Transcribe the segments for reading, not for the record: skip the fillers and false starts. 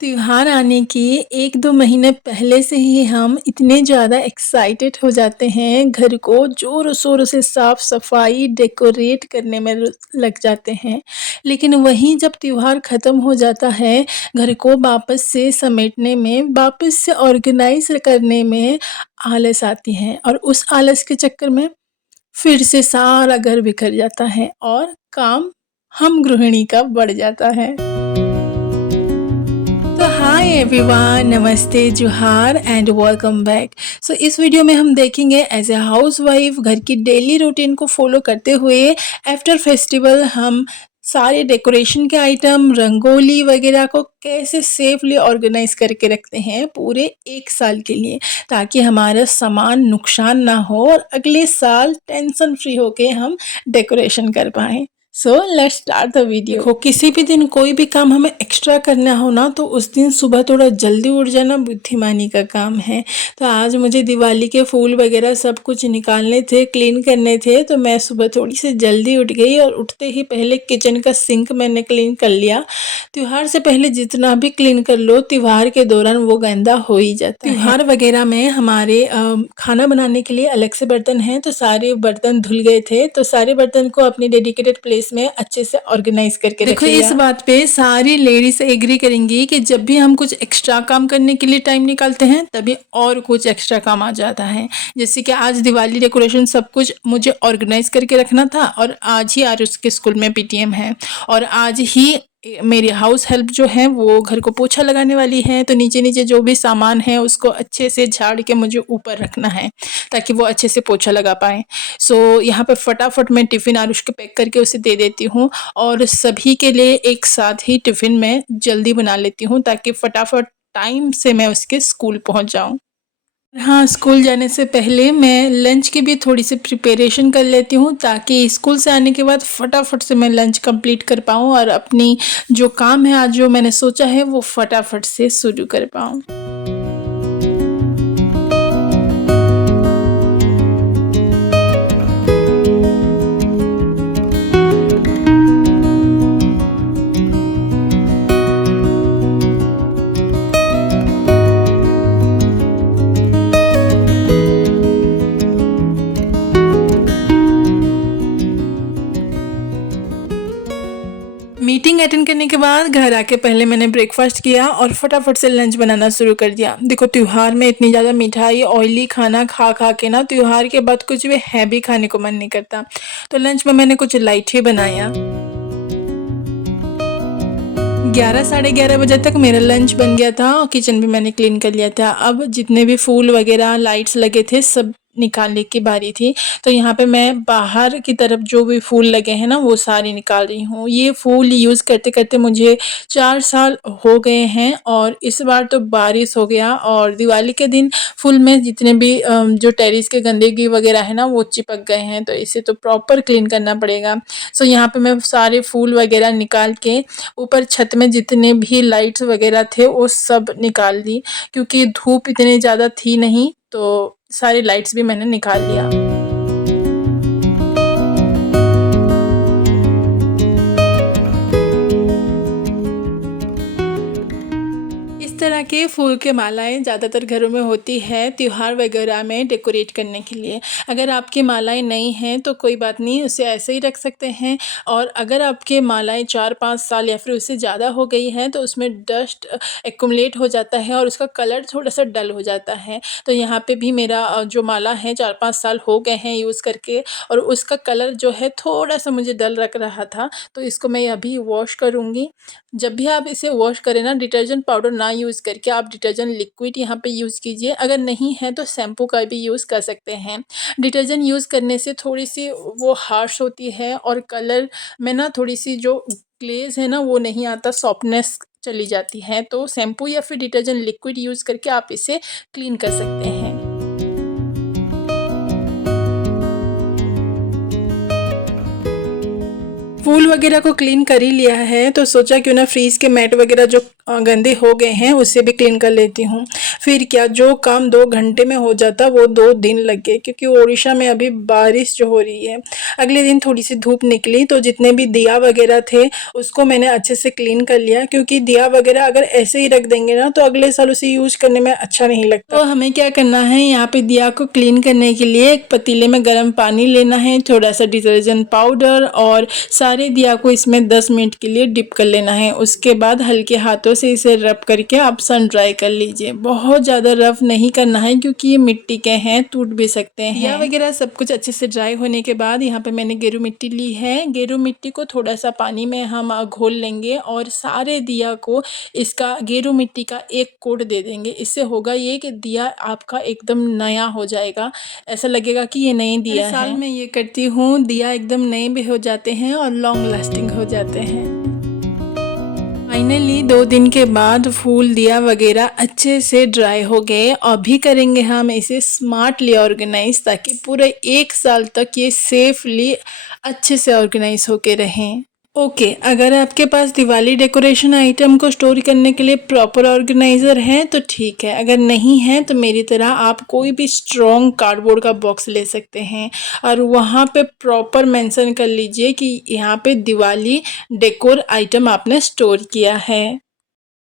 त्योहार आने के 1-2 महीने पहले से ही हम इतने ज़्यादा एक्साइटेड हो जाते हैं, घर को ज़ोरों-शोरों से साफ-सफाई, डेकोरेट करने में लग जाते हैं। लेकिन वहीं जब त्योहार ख़त्म हो जाता है, घर को वापस से समेटने में, वापस से ऑर्गेनाइज़ करने में आलस आती है और उस आलस के चक्कर में फिर से सारा घर बिखर जाता है और काम हम गृहिणी का बढ़ जाता है। तो हाय एवरीवन, नमस्ते, जोहार एंड वेलकम बैक। सो इस वीडियो में हम देखेंगे एज ए हाउसवाइफ घर की डेली रूटीन को फॉलो करते हुए आफ्टर फेस्टिवल हम सारे डेकोरेशन के आइटम, रंगोली वगैरह को कैसे सेफली ऑर्गेनाइज करके रखते हैं पूरे 1 साल के लिए, ताकि हमारा सामान नुकसान ना हो और अगले साल टेंशन फ्री होके हम डेकोरेशन कर पाएँ। So let's start the video. देखो, किसी भी दिन कोई भी काम हमें एक्स्ट्रा करना हो ना, तो उस दिन सुबह थोड़ा जल्दी उठ जाना बुद्धिमानी का काम है। तो आज मुझे दिवाली के फूल वगैरह सब कुछ निकालने थे, क्लीन करने थे, तो मैं सुबह थोड़ी सी जल्दी उठ गई और उठते ही पहले किचन का सिंक मैंने क्लीन कर लिया। त्योहार से पहले जितना भी क्लीन कर लो, त्योहार के दौरान वो गंदा हो ही जाता है। त्योहार वगैरह में हमारे खाना बनाने के लिए अलग से बर्तन हैं, तो सारे बर्तन धुल गए थे, तो सारे बर्तन को अपनी डेडिकेटेड प्लेस में अच्छे से ऑर्गेनाइज करके देखो, इस बात पे सारी लेडीज एग्री करेंगी कि जब भी हम कुछ एक्स्ट्रा काम करने के लिए टाइम निकालते हैं, तभी और कुछ एक्स्ट्रा काम आ जाता है। जैसे कि आज दिवाली डेकोरेशन सब कुछ मुझे ऑर्गेनाइज करके रखना था और आज ही आरुष के स्कूल में पीटीएम है और आज ही मेरी हाउस हेल्प जो है वो घर को पोछा लगाने वाली है, तो नीचे नीचे जो भी सामान है उसको अच्छे से झाड़ के मुझे ऊपर रखना है ताकि वो अच्छे से पोछा लगा पाए। सो यहाँ पे फटाफट मैं टिफ़िन आरुष के पैक करके उसे दे देती हूँ और सभी के लिए एक साथ ही टिफ़िन मैं जल्दी बना लेती हूँ ताकि फटाफट टाइम से मैं उसके स्कूल पहुँच जाऊँ। हाँ, स्कूल जाने से पहले मैं लंच की भी थोड़ी-सी प्रिपरेशन कर लेती हूँ ताकि स्कूल से आने के बाद फटाफट से मैं लंच कंप्लीट कर पाऊँ और अपनी जो काम है आज जो मैंने सोचा है वो फटाफट से शुरू कर पाऊँ। मीटिंग अटेंड करने के बाद घर आके पहले मैंने ब्रेकफास्ट किया और फटाफट से लंच बनाना शुरू कर दिया। देखो, त्योहार में इतनी ज़्यादा मिठाई, ऑयली खाना खा खा के ना त्योहार के बाद कुछ भी हैवी खाने को मन नहीं करता, तो लंच में मैंने कुछ लाइट ही बनाया। 11 साढ़े 11 बजे तक मेरा लंच बन गया था और किचन भी मैंने क्लीन कर लिया था। अब जितने भी फूल वगैरह लाइट्स लगे थे सब निकालने की बारी थी, तो यहाँ पे मैं बाहर की तरफ जो भी फूल लगे हैं ना वो सारे निकाल रही हूँ। ये फूल यूज़ करते करते मुझे 4 साल हो गए हैं और इस बार तो बारिश हो गया और दिवाली के दिन फूल में जितने भी जो टेरेस के गंदगी वगैरह है ना वो चिपक गए हैं, तो इसे तो प्रॉपर क्लीन करना पड़ेगा। सो यहाँ पे मैं सारे फूल वगैरह निकाल के ऊपर छत में जितने भी लाइट्स वगैरह थे वो सब निकाल दी, क्योंकि धूप इतनी ज़्यादा थी नहीं, तो सारी लाइट्स भी मैंने निकाल लिया। इस तरह के फूल के मालाएं ज़्यादातर घरों में होती है त्योहार वगैरह में डेकोरेट करने के लिए। अगर आपकी मालाएं नहीं हैं तो कोई बात नहीं, उसे ऐसे ही रख सकते हैं, और अगर आपके मालाएं 4-5 साल या फिर उससे ज़्यादा हो गई हैं तो उसमें डस्ट एक्युमुलेट हो जाता है और उसका कलर थोड़ा सा डल हो जाता है। तो यहाँ पे भी मेरा जो माला है 4-5 साल हो गए हैं यूज़ करके और उसका कलर जो है थोड़ा सा मुझे डल लग रहा था, तो इसको मैं अभी वॉश करूँगी। जब भी आप इसे वॉश करें ना, डिटर्जेंट पाउडर ना यूज़ करके आप डिटर्जेंट लिक्विड यहाँ पे यूज़ कीजिए। अगर नहीं है तो शैम्पू का भी यूज़ कर सकते हैं। डिटर्जेंट यूज़ करने से थोड़ी-सी वो हार्श होती है और कलर में ना थोड़ी-सी जो ग्लेज़ है ना वो नहीं आता, सॉफ्टनेस चली जाती है। तो शैम्पू या फिर डिटर्जेंट लिक्विड यूज़ करके आप इसे क्लीन कर सकते हैं। फूल वगैरह को क्लीन कर ही लिया है तो सोचा क्यों ना फ्रीज़ के मैट वगैरह जो गंदे हो गए हैं उससे भी क्लीन कर लेती हूँ। फिर क्या, जो काम 2 घंटे में हो जाता वो 2 दिन लग गए, क्योंकि उड़ीसा में अभी बारिश जो हो रही है। अगले दिन थोड़ी सी धूप निकली तो जितने भी दिया वगैरह थे उसको मैंने अच्छे से क्लीन कर लिया, क्योंकि दिया वगैरह अगर ऐसे ही रख देंगे ना तो अगले साल उसे यूज करने में अच्छा नहीं लगता। तो हमें क्या करना है, यहाँ पे दिया को क्लीन करने के लिए एक पतीले में गर्म पानी लेना है, थोड़ा सा डिटर्जेंट पाउडर और सारे दिया को इसमें 10 मिनट के लिए डिप कर लेना है। उसके बाद हल्के हाथों से इसे रब करके आप सन ड्राई कर लीजिए। बहुत ज़्यादा रफ नहीं करना है क्योंकि ये मिट्टी के हैं, टूट भी सकते हैं। दिया वगैरह सब कुछ अच्छे से ड्राई होने के बाद यहाँ पे मैंने गेरू मिट्टी ली है। गेरू मिट्टी को थोड़ा सा पानी में हम घोल लेंगे और सारे दिया को इसका गेरू मिट्टी का एक कोट दे देंगे। इससे होगा ये कि दिया आपका एकदम नया हो जाएगा, ऐसा लगेगा कि ये नए दिया है। साल मैं ये करती हूँ, दिया एकदम नए भी हो जाते हैं और लॉन्ग लास्टिंग हो जाते हैं। फाइनली 2 दिन के बाद फूल दिया वगैरह अच्छे से ड्राई हो गए। अभी करेंगे हम इसे स्मार्टली ऑर्गेनाइज, ताकि पूरे 1 साल तक ये सेफली अच्छे से ऑर्गेनाइज होके रहें। ओके, अगर आपके पास दिवाली डेकोरेशन आइटम को स्टोर करने के लिए प्रॉपर ऑर्गेनाइज़र है तो ठीक है, अगर नहीं है तो मेरी तरह आप कोई भी स्ट्रॉन्ग कार्डबोर्ड का बॉक्स ले सकते हैं और वहाँ पे प्रॉपर मेंशन कर लीजिए कि यहाँ पे दिवाली डेकोर आइटम आपने स्टोर किया है।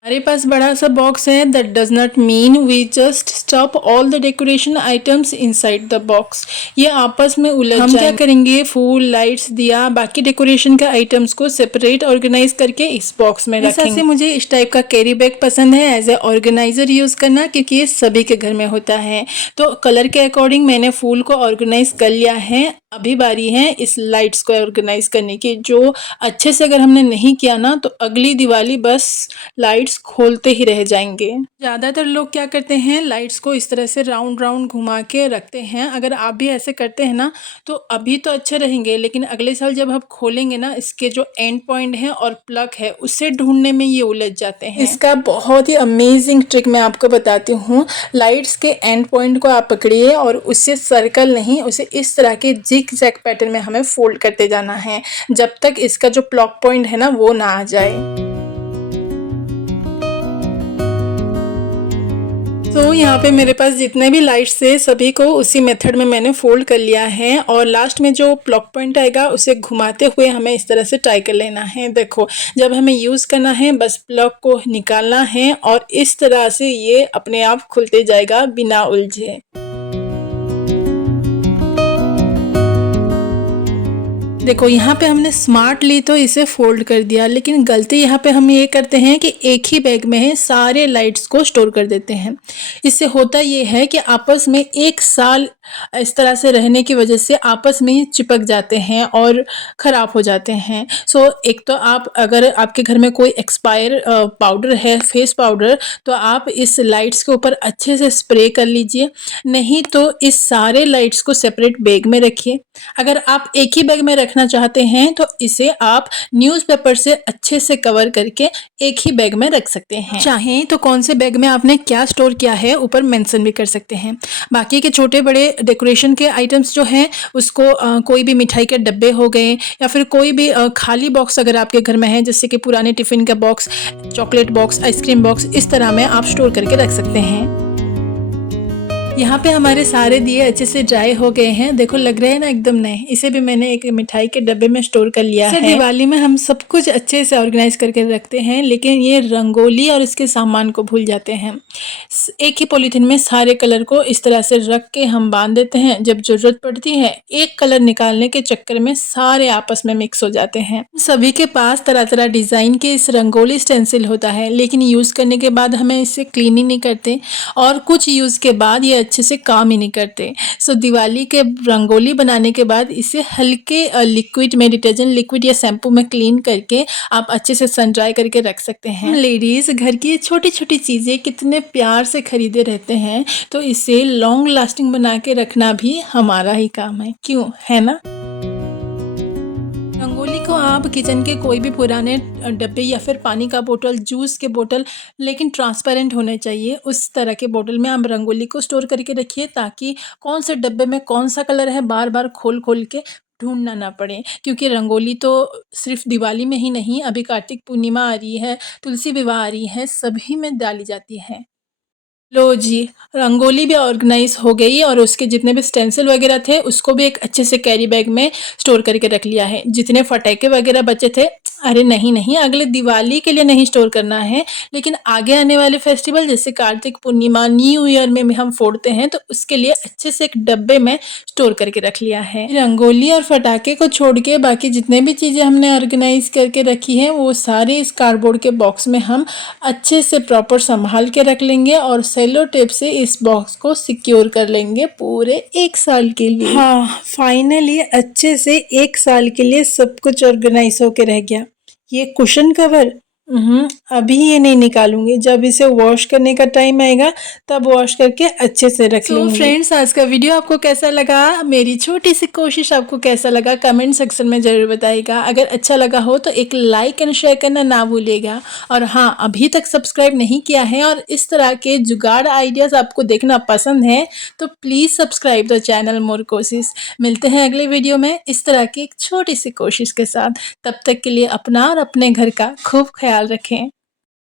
हमारे पास बड़ा सा बॉक्स है, that does not mean we just stop all the decoration items inside the box. ये आपस में उलझ हम क्या करेंगे, फूल, लाइट्स, दिया, बाकी डेकोरेशन के आइटम्स को सेपरेट ऑर्गेनाइज करके इस बॉक्स में रखेंगे। से मुझे इस टाइप का कैरी बैग पसंद है एज ए ऑर्गेनाइजर यूज करना, क्योंकि ये सभी के घर में होता है। तो कलर के अकॉर्डिंग मैंने फूल को ऑर्गेनाइज कर लिया है। अभी बारी है इस लाइट्स को ऑर्गेनाइज करने की, जो अच्छे से अगर हमने नहीं किया ना तो अगली दिवाली बस लाइट्स खोलते ही रह जाएंगे। ज़्यादातर लोग क्या करते हैं, लाइट्स को इस तरह से राउंड राउंड घुमा के रखते हैं। अगर आप भी ऐसे करते हैं ना तो अभी तो अच्छे रहेंगे, लेकिन अगले साल जब आप खोलेंगे ना, इसके जो एंड पॉइंट है और प्लग है उसे ढूंढने में ये उलझ जाते हैं। इसका बहुत ही अमेजिंग ट्रिक मैं आपको बताती हूँ। लाइट्स के एंड पॉइंट को आप पकड़िए और उससे सर्कल नहीं, उसे इस तरह के जिग जैग पैटर्न में हमें फोल्ड करते जाना है जब तक इसका जो प्लग पॉइंट है ना वो ना आ जाए। तो यहाँ पे मेरे पास जितने भी लाइट्स थे सभी को उसी मेथड में मैंने फोल्ड कर लिया है और लास्ट में जो प्लग पॉइंट आएगा उसे घुमाते हुए हमें इस तरह से टाई कर लेना है। देखो, जब हमें यूज़ करना है बस प्लग को निकालना है और इस तरह से ये अपने आप खुलते जाएगा बिना उलझे। देखो, यहाँ पे हमने स्मार्टली तो इसे फोल्ड कर दिया, लेकिन गलती यहाँ पे हम ये करते हैं कि एक ही बैग में सारे लाइट्स को स्टोर कर देते हैं। इससे होता ये है कि आपस में 1 साल इस तरह से रहने की वजह से आपस में ही चिपक जाते हैं और ख़राब हो जाते हैं। सो एक तो आप, अगर आपके घर में कोई एक्सपायर पाउडर है, फेस पाउडर, तो आप इस लाइट्स के ऊपर अच्छे से स्प्रे कर लीजिए। नहीं तो इस सारे लाइट्स को सेपरेट बैग में रखिए। अगर आप एक ही बैग में रखना चाहते हैं तो इसे आप न्यूज़पेपर से अच्छे से कवर करके एक ही बैग में रख सकते हैं। चाहें तो कौन से बैग में आपने क्या स्टोर किया है ऊपर मेंशन भी कर सकते हैं। बाकी के छोटे बड़े डेकोरेशन के आइटम्स जो हैं उसको कोई भी मिठाई के डब्बे हो गए या फिर कोई भी खाली बॉक्स अगर आपके घर में है, जैसे कि पुराने टिफ़िन का box, chocolate box, ice cream box, इस तरह में आप स्टोर करके रख सकते हैं। यहाँ पे हमारे सारे दिए अच्छे से ड्राई हो गए हैं। देखो, लग रहे हैं ना एकदम नए। इसे भी मैंने एक मिठाई के डब्बे में स्टोर कर लिया है। दिवाली में हम सब कुछ अच्छे से ऑर्गेनाइज करके रखते हैं, लेकिन ये रंगोली और इसके सामान को भूल जाते हैं। एक ही पॉलीथीन में सारे कलर को इस तरह से रख के हम बांध देते हैं। जब जरूरत पड़ती है एक कलर निकालने के चक्कर में सारे आपस में मिक्स हो जाते हैं। सभी के पास तरह तरह डिजाइन के इस रंगोली स्टेंसिल होता है, लेकिन यूज करने के बाद हमें इसे क्लीन ही नहीं करते और कुछ यूज के बाद ये अच्छे से काम ही नहीं करते। सो दिवाली के रंगोली बनाने के बाद इसे हल्के लिक्विड में, डिटर्जेंट लिक्विड या शैम्पू में क्लीन करके आप अच्छे से सन ड्राई करके रख सकते हैं। लेडीज घर की छोटी छोटी चीज़ें कितने प्यार से खरीदे रहते हैं, तो इसे लॉन्ग लास्टिंग बना के रखना भी हमारा ही काम है, क्यों, है ना। रंगोली को आप किचन के कोई भी पुराने डब्बे या फिर पानी का बोतल, जूस के बोतल, लेकिन ट्रांसपेरेंट होने चाहिए, उस तरह के बोतल में आप रंगोली को स्टोर करके रखिए, ताकि कौन से डब्बे में कौन सा कलर है बार बार खोल खोल के ढूंढना ना पड़े। क्योंकि रंगोली तो सिर्फ दिवाली में ही नहीं, अभी कार्तिक पूर्णिमा आ रही है, तुलसी विवाह आ रही है, सभी में डाली जाती है। लो जी, रंगोली भी ऑर्गेनाइज हो गई और उसके जितने भी स्टेंसिल वगैरह थे उसको भी एक अच्छे से कैरी बैग में स्टोर करके रख लिया है। जितने पटाखे वगैरह बचे थे, अरे नहीं नहीं, अगले दिवाली के लिए नहीं स्टोर करना है, लेकिन आगे आने वाले फेस्टिवल जैसे कार्तिक पूर्णिमा, न्यू ईयर में हम फोड़ते हैं, तो उसके लिए अच्छे से एक डब्बे में स्टोर करके रख लिया है। रंगोली और पटाखे को छोड़ के बाकी जितने भी चीज़ें हमने ऑर्गेनाइज करके रखी हैं वो सारे इस कार्डबोर्ड के बॉक्स में हम अच्छे से प्रॉपर संभाल के रख लेंगे और सेलो टेप से इस बॉक्स को सिक्योर कर लेंगे पूरे 1 साल के लिए। हाँ, फाइनली अच्छे से 1 साल के लिए सब कुछ ऑर्गेनाइज होके रह गया। ये कुशन कवर अभी ये नहीं निकालूंगी, जब इसे वॉश करने का टाइम आएगा तब वॉश करके अच्छे से रख लूंगी। फ्रेंड्स, आज का वीडियो आपको कैसा लगा, मेरी छोटी सी कोशिश आपको कैसा लगा, कमेंट सेक्शन में जरूर बताइएगा। अगर अच्छा लगा हो तो एक लाइक एंड शेयर करना ना भूलिएगा। और हाँ, अभी तक सब्सक्राइब नहीं किया है और इस तरह के जुगाड़ आइडियाज आपको देखना पसंद है तो प्लीज सब्सक्राइब द चैनल मोर कोशिश। मिलते हैं अगले वीडियो में इस तरह की एक छोटी सी कोशिश के साथ। तब तक के लिए अपना और अपने घर का खूब ख्याल रखें।